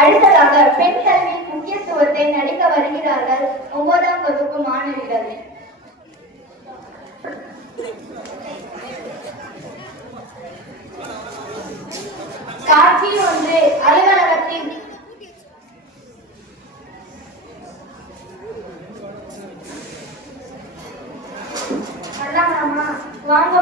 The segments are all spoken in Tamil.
அடுத்ததாக பெண் கல்வியின் முக்கியத்துவத்தை நடிக்க வருகிறார்கள் 9ஆம் வகுப்பு மாணவிகள். காட்சி 1. அலுவலகத்தில் வாங்க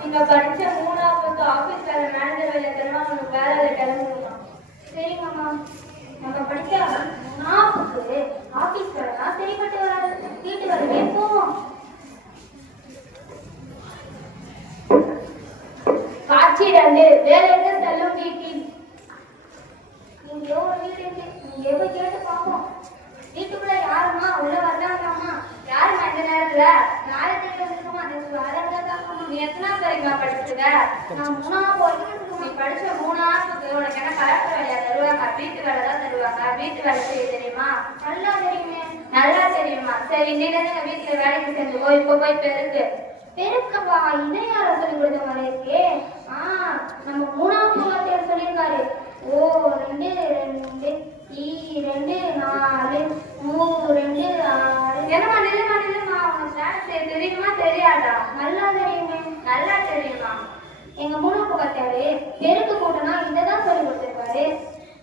நீங்க படிச்ச 3வது ஆபீஸ் வேலை மேனேஜர் வேலை தருவா உங்களுக்கு வேலை கிளம்புமா? சரிங்கம்மா. நம்ம படிக்க 3வது ஆபீஸ் வேலைனா சரிப்பட்டு வராது, வீட்டு வேலையே போவோம். காட்சி 2. வேலைக்கு செல்லும் வீட்டில். நீங்க ஒரு வீடு இருக்கு, நீங்க போய் கேட்டு பார்ப்போம். வீட்டுக்குள்ள யாருமா உள்ள வர்றாங்கம்மா? யாருமா இந்த நேரத்துல? நாளை தேடி வந்துருக்கோமா? நீ எத்தனாவது வரைக்கும் படிச்சுங்க? நான் 3ஆவது வரைக்கும். நீ படிச்ச 3ஆவதுக்கு உனக்கு என்ன கலெக்டர் வேலையா தருவாங்க? வீட்டு வேலை தான் தருவாங்க. வீட்டு வேலை செய்ய தெரியுமா? நல்லா தெரியுமே. நல்லா தெரியுமா? சரி, இன்னைக்கு வீட்டுல வேலைக்கு செஞ்சுக்கோ. இப்போ போய் பெருக்கப்பா இன்னும் யார சொல்லி கொடுத்த மாதிரி இருக்கே. நம்ம 3ஆவது வாத்தியார் சொல்லியிருக்காரு. ஓ 2 2 2 4 3 2 6. என்னமா நில்லுமா உனக்கு வேலை தெரியுமா தெரியாதா? நல்லா தெரியுமே. நல்லா தெரியுமா? எங்க 3ஆவது வாத்தியாரு பெருக்கு கூட்டனா இதான் சொல்லி கொடுத்துருக்காரு.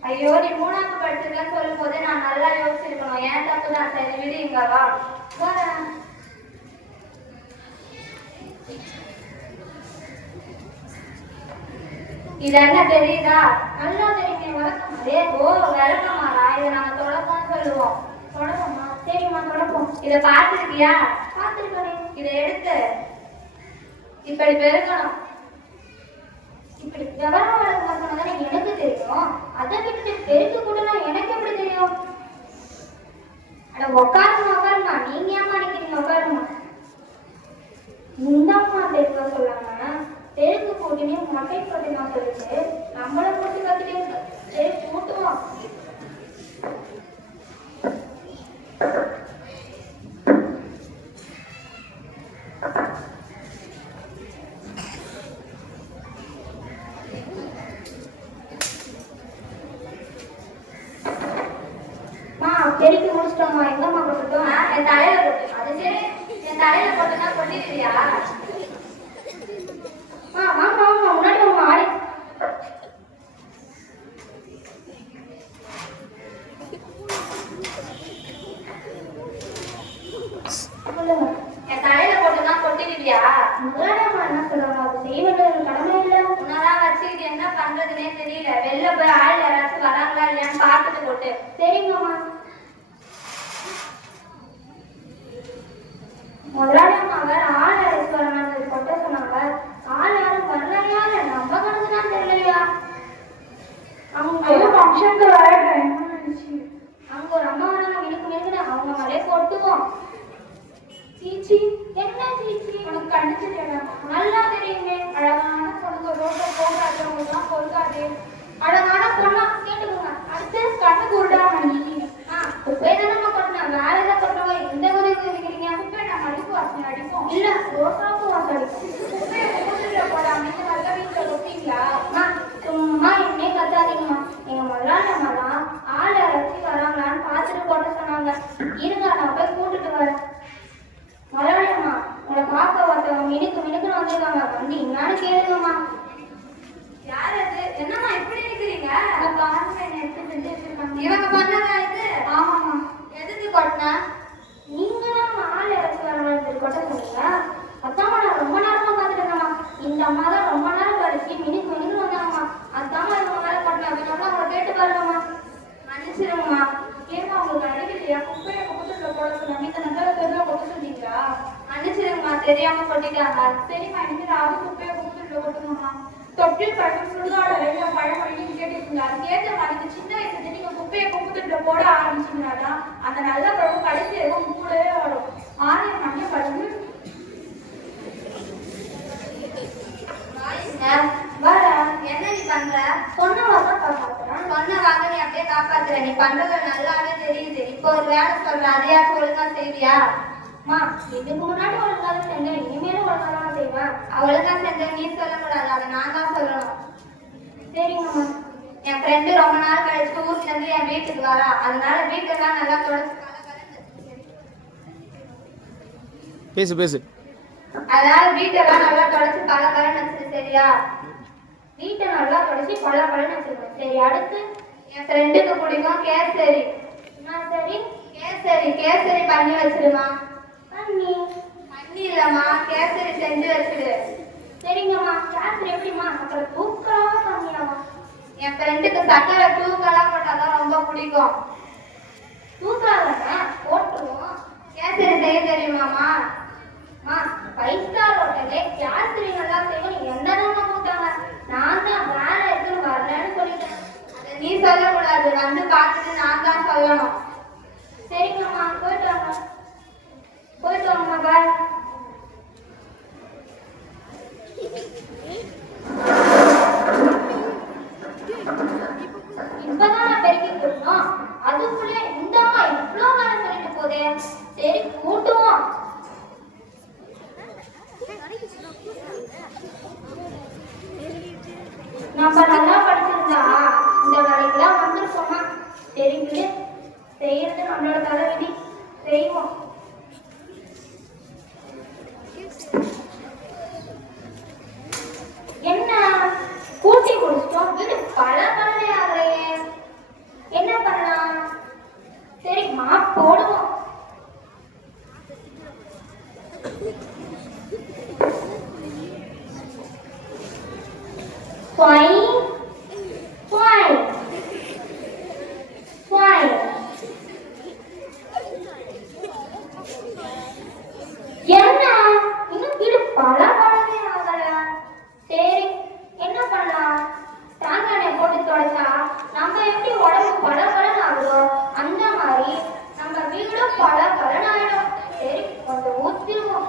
ஐயோ, நீ 3ஆவது படிச்சிருக்கேன்னு சொல்லும் போதே நான் நல்லா யோசிச்சிருக்கணும். ஏன் தப்பு தான். சரி விடு, இங்க வா. இது என்ன தெரியுதா? நல்லா தெரியுமே. வழக்கமாதே. ஓ விளக்கமாடா, இதை நாங்க தொடப்போம்னு சொல்லுவோம். தொடப்போமா? சரிம்மா தொடப்போம். இதை பார்த்துருக்கியா? பார்த்துருக்கே. இதை எடுத்து இப்படி பெருக்கணும். இப்படி விவரம் வழக்கமா சொன்னதானே எனக்கு தெரியும். அதை விட்டு பெருக்கு கூட்டனா எனக்கு எப்படி தெரியும்? அட உட்காருமா. நீங்க ஏமா நிக்கிறீங்க? உட்காருமா. இந்த அம்மா பெருக்கா சொல்லாம பெருக்கு போட்டுனே மொட்டை போட்டுமா சொல்லிட்டு நம்மள போட்டு கத்துட்டு சரி கூட்டுவோம். பெருக்கி முடிச்சிட்டோமா? எங்கம்மா போட்டுட்டோம்? என் தலையில போட்டு. அது சரி, என் தலையில போட்டுனா கொட்டிடுவியா? வாங்க முன்னாடி உங்க ஆடி. என் தலையில போட்டுனா கொட்டிடுவியா? முதலாளியம்மா என்ன சொல்றாங்க? அது செய்ய வேண்டியது கடமை இல்லை. உன்னதான் வச்சுக்கிட்டு என்ன பண்றதுன்னே தெரியல. வெளில போய் ஆள் யாராச்சும் வராங்களா இல்லையான்னு பார்த்துட்டு போட்டு. சரிங்கம்மா. முதலாளியம்மா வேற ஆள் யாராச்சும் வராங்க கொட்ட சொன்னாங்க. ஆள் யாரும் வரலையா? நம்ம கணக்குதான் தெரியலையா? அவங்க ஃபங்க்ஷனுக்கு வர டைம் ஆயிடுச்சு. அங்க ஒரு அம்மா வராங்க. மினுக்கு அவங்க மேலே கொட்டுவோம். சீச்சி. என்ன சீச்சி? உனக்கு கண்ணு தெரியல? நல்லா தெரியுமே. அழகான பொண்ணுங்க ரோட்டை போகாதவங்கலாம் பொறுக்காது. அழகான பொண்ணா கேட்டுக்கோங்க. அடுத்து கண்ணு குருடா மணி. உப்பேதானம்மா கொட்டினா? வேற ஏதாவது கொட்டுறவங்க எந்த உதவி இருக்கிறீங்க? உப்பே நான் மடிப்பு வாசனை அடிப்போம். இல்ல ரோசாப்பு வாசம் அடிப்போம். உப்பைய கூட்டுல போடாம இந்த நல்ல வீட்டுல கொட்டிங்களா? சும்மா என்னே கத்தாதீங்கம்மா. எங்க முதலாளியம்மாலாம் ஆள் யாராச்சும் வராங்களான்னு பார்த்துட்டு போட்ட சொன்னாங்க. இருங்க, நான் போய் கூட்டுட்டு வரேன். முதலாளியம்மா உங்களை பார்க்க ஒருத்தவங்க மினுக்குன்னு வந்திருக்காங்க. வந்து என்னான்னு கேளுங்கம்மா. யார் அது? என்னம்மா இப்படி நிக்கிறீங்க? பாருங்க, என்ன எடுத்து செஞ்சு வச்சிருக்காங்க. இவங்க பண்ணதா இது? ஆமாம்மா. எதுக்கு கொட்டினா? நீங்க தான் ஆள் யாராச்சும் வராங்கன்னு கொட்ட சொன்னீங்க. அதாம்மா நான் ரொம்ப நேரமா பார்த்துட்டு இருக்கேம்மா. இந்த அம்மா தான் ரொம்ப நேரம் கழிச்சு மினுக்கு வந்தாங்கம்மா. அதாம்மா இவங்க மேல கொட்டினா. அப்படின்னா அவங்களை கேட்டு பாருங்கம்மா. மன்னிச்சிருங்கம்மா. ஏமா உங்களுக்கு அறிவில்லையா? குப்பையை குப்பத்துல போட சொன்னாங்க. இந்த நல்ல பேர்லாம் கொட்ட சொன்னீங்களா? மன்னிச்சிருங்கம்மா, தெரியாம கொட்டிட்டாங்க. சரிம்மா, இனிமேல் அது குப்பையை குப்பத்துல கொட்டுங்கம்மா. தொட்டில் பழக்கம் சுடுகாடு அறையில பழமொழின்னு கேட்டுருக்கீங்க. அதுக்கேற்ற மாதிரி சின்ன வயசுல நீங்க குப்பையை குப்பத்துல போட ஆரம்பிச்சீங்கன்னாதான் அந்த நல்ல பழக்கம் கடைசி எதுவும் கூடவே வரும். ஆணையம் மண்ணை பழகு வர என்ன நீ பண்ற? சொன்னவாதான் காப்பாத்துறேன். சொன்னவாக நீ அப்படியே காப்பாத்துற. நீ பண்றது நல்லாவே தெரியுது. இப்போ ஒரு வேலை சொல்ற, அதையாச்சும் ஒழுங்கா செய்வியா? இதுக்கு முன்னாடி ஒழுங்காக செஞ்சேன், இனிமேலும் ஒழுங்காதான் செய்வேன். செய்வேன்? அவளுக்கு தான் செஞ்ச, நீ சொல்லக்கூடாது, அதை நான் தான் சொல்லணும். சரிங்கம்மா. என் ஃப்ரெண்டு ரொம்ப நாள் கழிச்சு ஊர்ல இருந்து என் வீட்டுக்கு வரா, அதனால வீட்டெல்லாம் நல்லா தொடச்சு பேசு பேசு. அதனால வீட்டெல்லாம் நல்லா தொடச்சு பலன்னு வச்சிரு, சரியா? வீட்டை நல்லா தொடச்சி பலன்னு வச்சிருக்கேன். சரி, அடுத்து? என் ஃப்ரெண்டுக்கு பிடிக்கும் கேசரி. சரி, கேசரி பண்ணி வச்சிருமா. பண்ணி இல்லம்மா, கேசரி செஞ்சு வச்சிரு. சரிங்கம்மா. கேசரி எப்படிம்மா? அப்புறம் தூக்கலாமா பண்ணியாமா? என் ஃப்ரெண்டுக்கு சக்கரை தூக்கெல்லாம் போட்டாதான் ரொம்ப பிடிக்கும். தூக்கலாதானே போட்டுருவோம். கேசரி செய்ய தெரியுமாமா? 5 ஸ்டார் ஹோட்டல்ல கேசரி நல்லா செய்வோம். நீ என்னதாம்மா கூட்டாங்க? நான் தான் வேலை இருக்குன்னு வரலன்னு சொல்லிட்டேன். அதை நீ சொல்லக்கூடாது, வந்து பார்த்துட்டு நான் தான் சொல்லணும். சரிங்கம்மா, போயிட்டு வாங்கம்மா. பாய். இப்பதான் நான் பெருக்கி கொடுத்தோம், அதுக்குள்ள இந்த அம்மா இவ்வளோ வேலை சொல்லிட்டு போதே. சரி, கூட்டுவோம். நம்ம நல்லா படிச்சிருந்தா இந்த வேலைக்கெல்லாம் வந்திருக்கோமா? தெரிஞ்சு செய்யறது நம்மளோட தலைவிதி, செய்வோம். என்ன கூட்டி குடிச்சிட்டோம், வீடு பலனே ஆகலையே. என்ன பண்ணலாம்? சரி, போடுவோம். என்ன இன்னும் வீடு பலனே ஆகல. சரி, என்ன பண்ணலாம்? தேங்காய் போட்டு தொடச்சா நம்ம எப்படி உடம்பு பலன்னு ஆகுதோ அந்த மாதிரி நம்ம வீடும் பலன்னு ஆயிடும். சரி, கொஞ்சம் ஊத்திடுவோம்.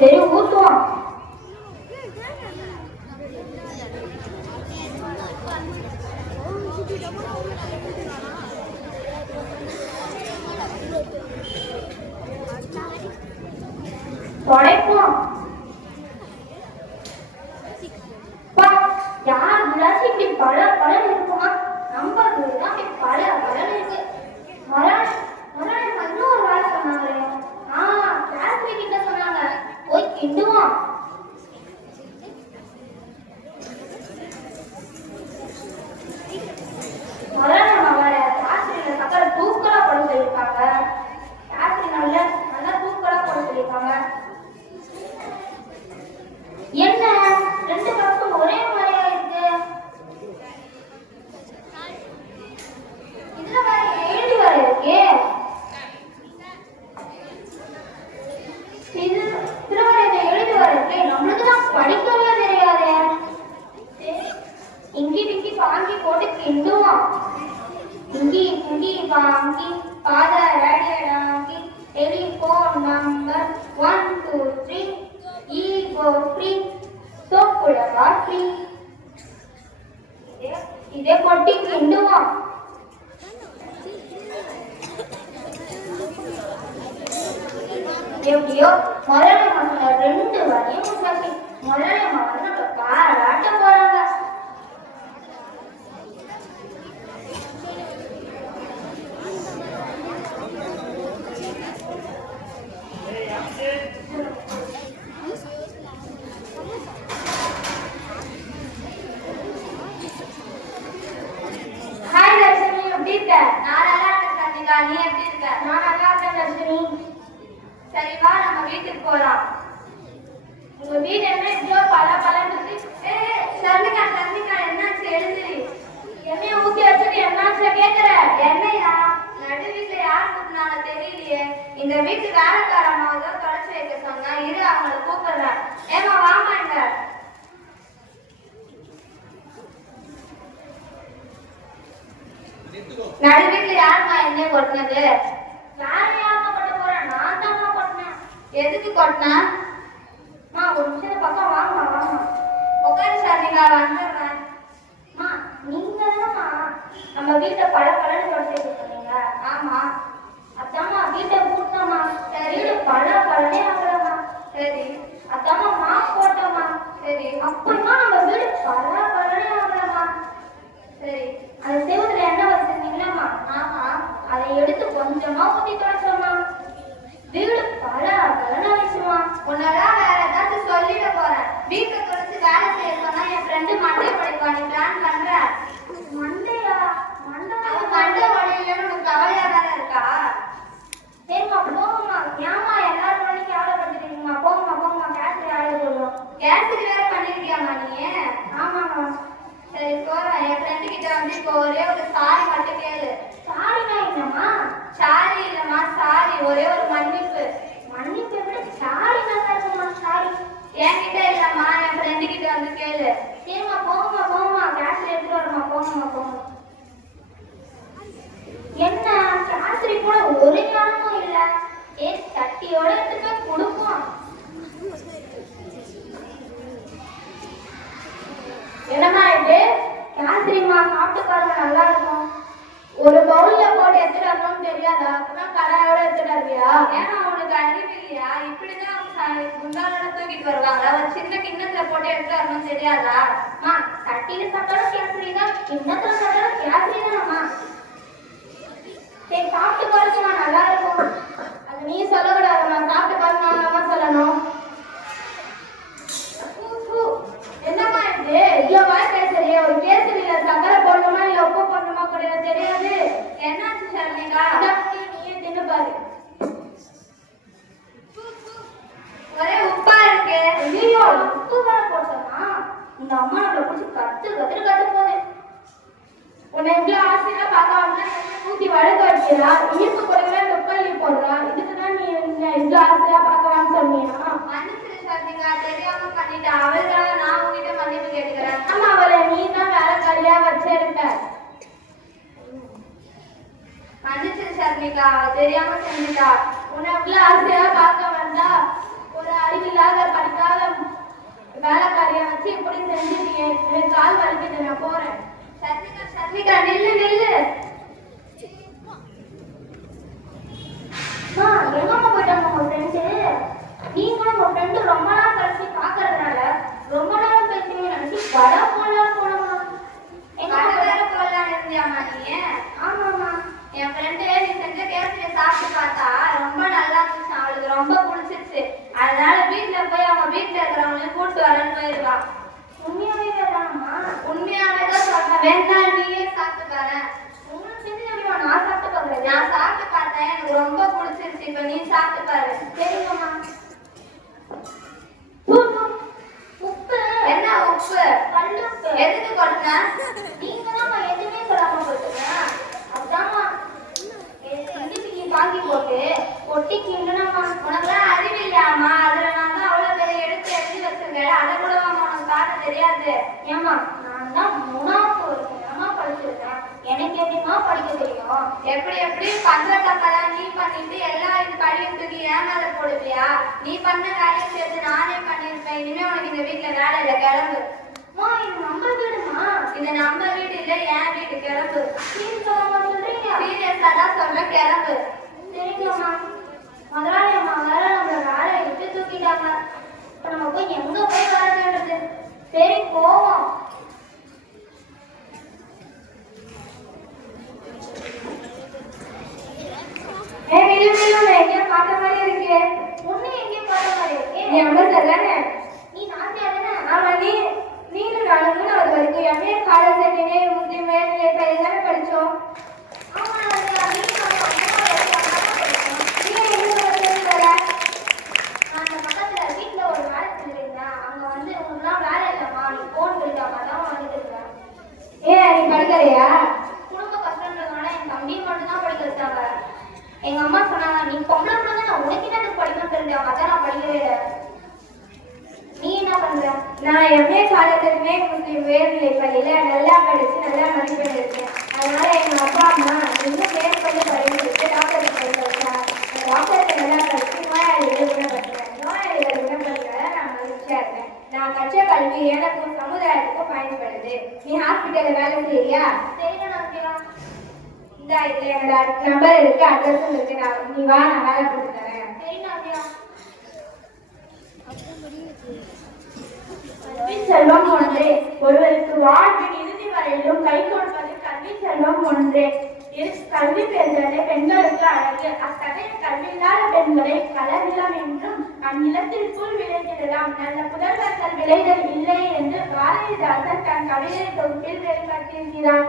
சரி, ஊத்துவோம். தொடைப்போம். யார் விடாச்சு இப்படி பலன்னு இருக்குமா? நம்ம வீடு தான் இப்படி பலன்னு இருக்கு. இன்னொரு வேலை சொன்னாங்களே. கேசரி கிட்ட சொன்னாங்க, போய் கிண்டுவோம். கேசரியில சக்கரை தூக்கலா போட சொல்லியிருக்காங்க. கேசரி நல்லா தூக்கலா போட சொல்லியிருக்காங்க. என்ன 2 கப்பும் ஒரே மாதிரியா இருக்கு? இதுல வேற எழுதி வர இருக்கே. எழுதி வர இருக்கே, நம்மளுக்கு தான் படிக்கவே தெரியாதே. இங்கி வாங்கி போட்டு கிண்டுவோம். இங்கி வாங்கி ஃபாதர் அடியடாங்கி டெலிஃபோன் நம்பர் 1 2 3 ஈகோ ஃப்ரீ சோப்புலவா ஃப்ரீ. இதே கொட்டி கிண்டுவோம். எப்படியோ முதலம்மா சொன்ன 2 வரையும் முன்னாடி முதலம்மா வந்து பாராட்ட போறாங்க. ஹாய் தர்ஷினி, எப்படி இருக்க? நான் நல்லா இருக்கேன் சந்திகா, நீ எப்படி இருக்க? நான் நல்லா இருக்கேன் தர்ஷினி. சரி வா, நம்ம வீட்டுக்கு போலாம். உங்க வீடு என்ன இவ்வளோ பலன்னு இருக்கு? சந்திகா என்னாச்சு? எழுந்திரி. எண்ணெயை ஊத்தி வச்சுட்டு என்னாச்சு கேக்குற? என்னையா? நடு வீட்டுல யார் கூட்டினாங்க தெரியலையே. இந்த வீட்டு வேலைக்காரம்மாவை தான் தொடச்சு வைக்க சொன்னா, இரு அவங்களை கூப்பிடுறேன். ஏமா வாமா இங்க. நடு வீட்டுல யாருமா எண்ணெய் கொட்டினது? வேற யாருமா கொட்ட போறேன்? நான் தான்மா கொட்டினேன். எதுக்கு கொட்டினா? ஒரு நிமிஷம் பக்கம் வாங்கம்மா. உட்காரு சந்திகா, வந்துடுறேன். நீங்க தானம்மா நம்ம வீட்டை பலன்னு தொடச்சு சொன்னீங்க. ஆமா. அதாம்மா வீட்டை எடுத்து கொஞ்சமா ஊத்தி தொடச்சோமா. வீடு பல பலனாயிடுச்சுமா. உன்னெல்லாம் வேற ஏதாச்சும் சொல்லிட போறேன். வீட்டை தொடச்சு வேலை செய்ய சொன்னா என் ஃப்ரெண்டு மண்டை படிப்பா. நீ பிளான் பண்ற மண்டையா? அவன் மண்டை உடையிலன்னு உனக்கு கவலையா வேற இருக்கா? சரிம்மா போங்கம்மா. ஏமா எல்லாரும் மணிக்கு ஆளை படுத்துட்டீங்கம்மா. போங்கம்மா கேசரி ஆளை போடுவோம். கேசரி வேற பண்ணிருக்கியாமா நீ? ஆமாம்மா. சரி போறேன். என் ஃப்ரெண்டு கிட்ட வந்து இப்போ ஒரே ஒரு சாரி மட்டும் கேளு. சாரினா என்னம்மா? சாரி இல்லம்மா, சாரி. ஒரே ஒரு மன்னிப்பு. மன்னிப்பை விட சாரி நல்லா இருக்குமா? சாரி என்கிட்ட இல்லம்மா, என் ஃப்ரெண்டு கிட்ட வந்து கேளு. சரிம்மா போங்கம்மா கேசரி எடுத்துட்டு வரமா. போங்க. என்ன கேசரி கூட ஒரு ஞானமும் இல்ல. சட்டியோட எடுத்துட்டு போய் கொடுப்போம். என்னம்மா இது? கேசரிம்மா, சாப்பிட்டு பாருங்க, நல்லா இருக்கும். ஒரு பவுல்ல போட்டு எடுத்துட்டு வரணும்னு தெரியாதா? அப்பதான் கடாயோட எடுத்துட்டு வருவியா? ஏன்னா உனக்கு அறிவு இல்லையா? இப்படிதான் குண்டாலோட தூக்கிட்டு வருவாங்க. ஒரு சின்ன கிண்ணத்துல போட்டு எடுத்து வரணும்னு தெரியாதா? அம்மா, சட்டியில சாப்பிட்டாலும் கேசரி தான், கிண்ணத்துல சாப்பிட்டாலும் கேசரி தானம்மா. சரி சாப்பிட்டு பாருங்கம்மா, நல்லா இருக்கும். அது நீ சொல்லக்கூடாதும்மா, சாப்பிட்டு பாருங்க அம்மா சொல்லணும். என்னம்மா இது? இவ்வளவு வாய் பேசுறியே. ஒரு கேசரியில சக்கரை போடணுமா இல்ல உப்பு போடணுமா கூட தெரியாது. என்னாச்சு ஷர்மிகா? நீயே தின்னு பாரு. ஒரே உப்பா இருக்கு. ஐயோ, உப்பு வேற போட்டோமா? இந்த அம்மா நம்மளை பிடிச்சி கத்து போகுது. உன்னை இவ்வளவு ஆசையா பார்க்காம ஊத்தி வழக்க வைக்கிறா. இனிப்பு கொடுக்கல நுப்பள்ளி போடுறா. இதுக்குதான் நீ இவ்வளவு ஆசையா பார்க்கலாம்னு சொன்னியா? மன்னிச்சிரு ஷர்மிகா, தெரியாம பண்ணிட்டா. அவளுக்காக நான் உங்ககிட்ட மன்னிப்பு கேட்டுக்கிறேன். ஆமா, அவளை நீ தான் வேலைக்காரியா வச்சிருக்க. மன்னிச்சிரு ஷர்மிகா, அவ தெரியாம செஞ்சுட்டா. உன்னை இவ்வளவு ஆசையா பார்க்க வந்தா ஒரு அறிவில்லாத படிக்காத வேலைக்காரியா வச்சு இப்படி செஞ்சுட்டீங்க. எனக்கு கால் வலிக்குது, நான் போறேன். ஷர்மிகா நில்லு. எங்கம்மா போயிட்டாங்க உங்க ஃப்ரெண்டு? நீங்களும் உங்க ஃப்ரெண்டு ரொம்ப நாள் கழிச்சு பாக்குறதுனால ரொம்ப நேரம் பேசுவீங்க நினைச்சு வட போனோமா. எங்க வேற போடலாம் இருந்தியாமா நீ? ஆமாம்மா. என் ஃப்ரெண்டு நீ செஞ்ச கேசரியை சாப்பிட்டு பார்த்தா ரொம்ப நல்லா இருந்துச்சு. அவளுக்கு ரொம்ப பிடிச்சிருச்சு. அதனால வீட்டுல போய் அவங்க வீட்டுல இருக்கிறவங்களையும் கூப்பிட்டு வரேன்னு போயிருவா. உண்மையாவே வேணாமா? உண்மையாவே தான் சொல்றேன். வேணாம் நீயே சாப்பிட்டு பாரு. உங்களுக்கு செஞ்சு எப்படிமா? நான் சாப்பிட்டு பாக்குறேன். நான் சாப்பிட்டு பார்த்தேன், எனக்கு ரொம்ப பிடிச்சிருச்சு. இப்ப நீ சாப்பிட்டு பாரு. சரிங்கம்மா. உப்பு என்ன உப்பு? கல்லுப்பு. எதுக்கு கொடுத்த? நீங்க தான் எதுவுமே சொல்லாம போட்டுங்க. அதாம்மா பாக்கி போட்டு ஒட்டி கிண்டனம்மா. உனக்குலாம் அறிவு இல்லையாமா? அதுல நான் தான் அவ்வளவு பேரை எடுத்து எழுதி வச்சிருக்கேன். அதை கூட உனக்கு காட்ட தெரியாது. ஏமா, நான் தான் 3வது வருஷமா படிச்சிருக்கேன். எனக்கு எப்படிமா படிக்க தெரியும்? எப்படி பண்ற தப்பெல்லாம் நீ பண்ணிட்டு எல்லாம் இது படியும் தூக்கி ஏன் மேல போடுவியா? நீ பண்ண வேலையை சேர்த்து நானே பண்ணிருப்பேன். இனிமே உனக்கு இந்த வீட்டுல வேலை இல்லை, கிளம்பு. இது நம்ம வீடுமா? இது நம்ம வீடு இல்ல, என் வீடு. கிளம்பு. சொல்றீங்க? சீரியஸா தான் சொல்றேன், கிளம்பு. சரிங்கம்மா. முதலாளி அம்மா வேற நம்மள வேலை விட்டு தூக்கிட்டாங்க. இப்ப நம்ம போய் எங்க போய் வேலை தேடுறது? சரி போவோம். எங்கேயும் பார்த்த மாதிரி இருக்கு. உன்னை எங்கேயும் பார்த்த மாதிரி இருக்கு. நீ அமிர்தர் தானே? நீ நாட்டியா தானே? ஆமா. நீனும் நானும் அது வரைக்கும் எம்ஏ காலேஜ் செகண்டே முஸ்லீம் மேல்நிலை பள்ளி தானே படிச்சோம். ஆமா, அந்த பக்கத்துல வீட்டுல ஒரு வேலை செஞ்சிருந்தேன். அங்க வந்து உனக்குலாம் வேலை இல்லம்மா, நீ போன் சொல்லிட்டாங்க, அதான் வந்துட்டு இருக்கேன். ஏன் நீ படிக்கலையா? குடும்ப கஷ்டன்றதுனால என் தம்பியை மட்டும் தான் படிக்க வச்சாங்க. எங்க அம்மா சொன்னாங்க, நீ பொம்பளை பிள்ளை தான், உனக்கு எனக்கு படிக்கணும்னு தெரிஞ்சாங்க, அதான் நான் படிக்கவே இல்லை. நீ என்ன பண்ற? நான் எம்ஏ காலேஜ் முஸ்லீம் உயர்நிலை பள்ளியில நல்லா படிச்சு நல்லா மதிப்பெண் இருக்கேன். அதனால எங்க அப்பா அம்மா இன்னும் பேர் பண்ணி படிச்சு டாக்டர் படிக்க வச்சாங்க. டாக்டருக்கு நல்லா படிச்சு நோயாளிகள் குணப்படுத்துறேன். நான் மகிழ்ச்சியா இருக்கேன். நான் கற்ற கல்வி எனக்கும் சமுதாயத்துக்கும் பயன்படுது. நீ ஹாஸ்பிட்டல்ல வேலை செய்யறியா? இந்த இதுல என்னோட நம்பர் இருக்கு, அட்ரஸும் இருக்கு. நீ வா, நான் வேலை கொடுத்து தரேன். சரி நாதியா. கல்வி செல்வம் ஒன்றே, ஒருவருக்கு வாழ்வின் இறுதி வரையிலும் கை கொடுப்பது கல்வி செல்வம் ஒன்றே. கல்வி பெறுவதே பெண்களுக்கு அழகு. அத்தகைய கல்வியில்லாத பெண்களை களநிலம் என்றும் அந்நிலத்தில் புல் விளைந்திடலாம், நல்ல புதல்வர்கள் விளைதல் இல்லை என்று பாரதிதாசன் தன் கவிதை தொகுப்பில் வெளிப்படுத்தியிருக்கிறார்.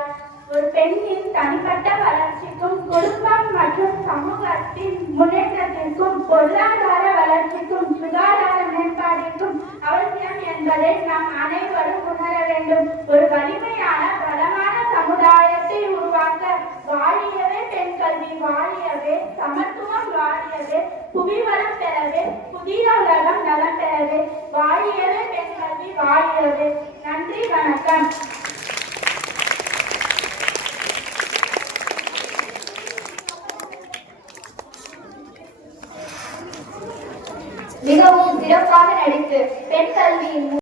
ஒரு பெண்ணின் தனிப்பட்ட வளர்ச்சிக்கும் குடும்பம் மற்றும் சமூகத்தின் முன்னேற்றத்திற்கும் பொருளாதார வளர்ச்சிக்கும் சுகாதார மேம்பாட்டிற்கும் அவசியம் என்பதை நாம் அனைவரும் உணர வேண்டும். ஒரு வலிமையான பலமான சமுதாயத்தை உருவாக்க வாழியவே பெண் கல்வி, வாழியவே சமத்துவம், வாழியவே புவிவளம் பெறவே புதிய உலகம் நலம் பெறவே வாழியவே பெண் கல்வி, வாழியவே. நன்றி, வணக்கம். மிகவும் சிறப்பாக நடித்து பெண் கல்வியின்